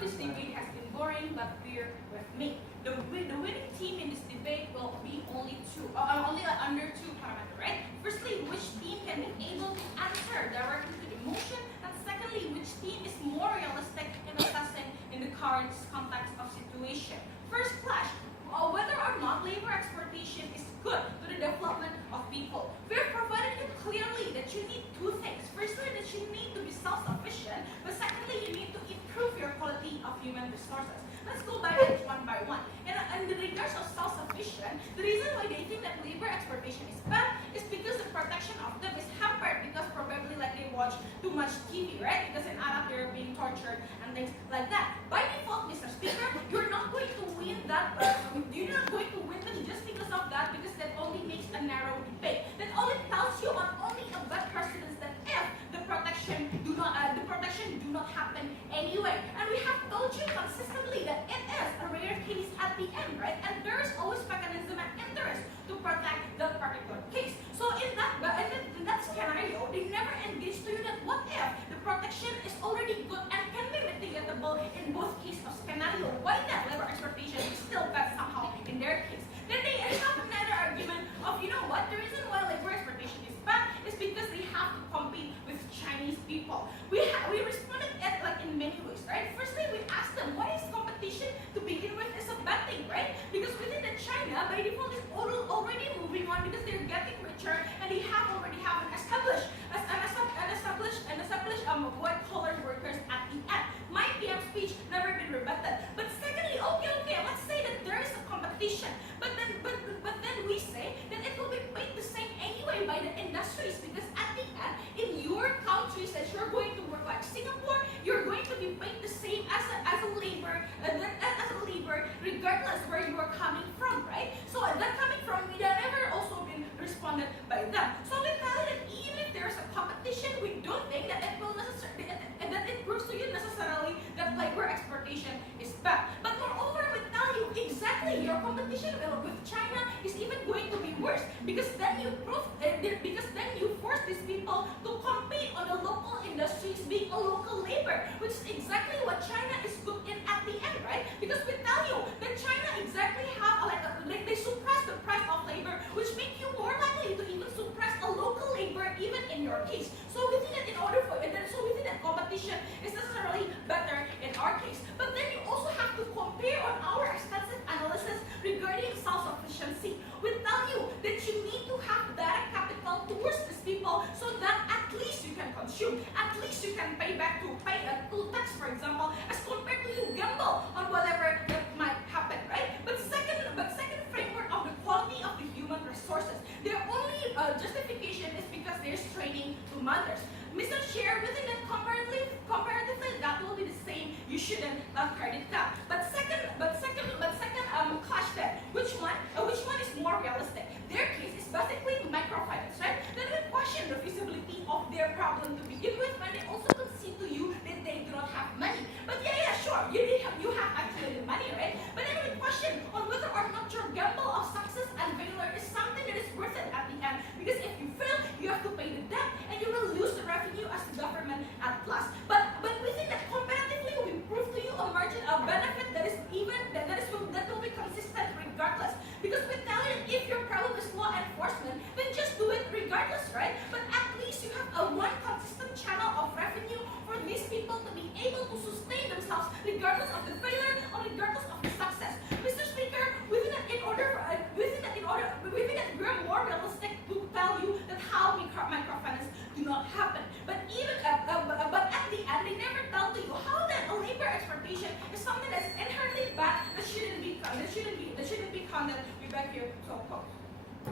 this debate has been boring, but bear with me. The winning team in this debate will be only under two parameters, right? Firstly, which team can be able to answer directly to the motion, and secondly, which team is more realistic in assessing in the current context of situation. First clash, whether or not labor exportation is good to the development of people. We have provided you clearly that you need two things. Firstly, that you need to be self-sufficient, but secondly, you need to improve your quality of human resources. Let's go by it one by one. And in regards of self-sufficient, the reason why they think that labor exportation is bad is because the protection of them is hampered because probably like they watch too much TV, right? Because in Arab they're being tortured and things like that. By default, Mr. Speaker, you're not going to win that. You're not going to win them just because of that, because that only makes a narrow debate. That only tells you on only a bad precedence that if the protection do not happen anyway. And we have told you consistently that it is a rare case at the end, right? And there is always mechanism and interest to protect that particular case. So in that scenario, they never engage to you that what if the protection is already good and can be mitigatable in both cases of scenario. Why not labor exportation is still bad somehow in their case? Then they have another argument of, you know what, the reason why labor exportation is bad is because they have to compete with Chinese people. We responded at like in many ways, right? Firstly, we asked them, why is competition to begin with is a bad thing, right? Because within the China, by default, is already moving on because they're getting richer and they already have an established white collar workers at the end. My PM speech never been rebutted. But secondly, okay, let's say that there is a competition, but then we say that it will be paid the same anyway by the industries, because at the end, in your countries that you're going to work like Singapore, you're going to be paid the same as a labor regardless where you are coming from, right? So that coming from Wieda never also been responded by them. So we tell that even if there's a competition, we don't think that it will necessarily that it proves to you necessarily that labor exportation is bad. But moreover, we tell you exactly your competition with China is even going to be worse, because then you force these people to compete on the local industries being a local labor, which is exactly what China is good in at the end, right? Because we tell you that China exactly have they suppress the price of labor, which make you more likely to even suppress a local labor even in your case. So we think that we think that competition is necessarily better in our case. But then you also have to compare on our extensive analysis regarding self-sufficiency. We tell you that you need to have direct capital towards these people so that at least you can consume, at least you can pay to tax, for example, as compared to you gamble on whatever that might happen, right? But second framework of the quality of the human resources, their only justification is because they're straining to mothers. Mr. Chair, within that comparatively that will be the same. You shouldn't credit that. But second clash then, which one is more realistic? Their case is basically microfinance, right? Then we question the feasibility of their problem to begin with, when they also concede to you that they do not have money. But yeah, sure, you have actually the money, right? But then we question on whether or not your gamble of success and failure is something that is worth it at the end. Because if you fail, you have to pay the debt and you will lose the revenue as the government at last. But we think that comparatively we prove to you a margin of benefit that will be consistent regardless. Because we tell you if your problem is law enforcement, then just do it regardless, right? But at least you have a one consistent channel of revenue for these people to be able to sustain themselves regardless of the failure or regardless of the success. Mr. Speaker, we think that we're more realistic to tell you that how microfinance do not happen. But at the end, they never tell to you how that a labor exportation is something that's inherently bad that shouldn't be counted. We beg you to quote.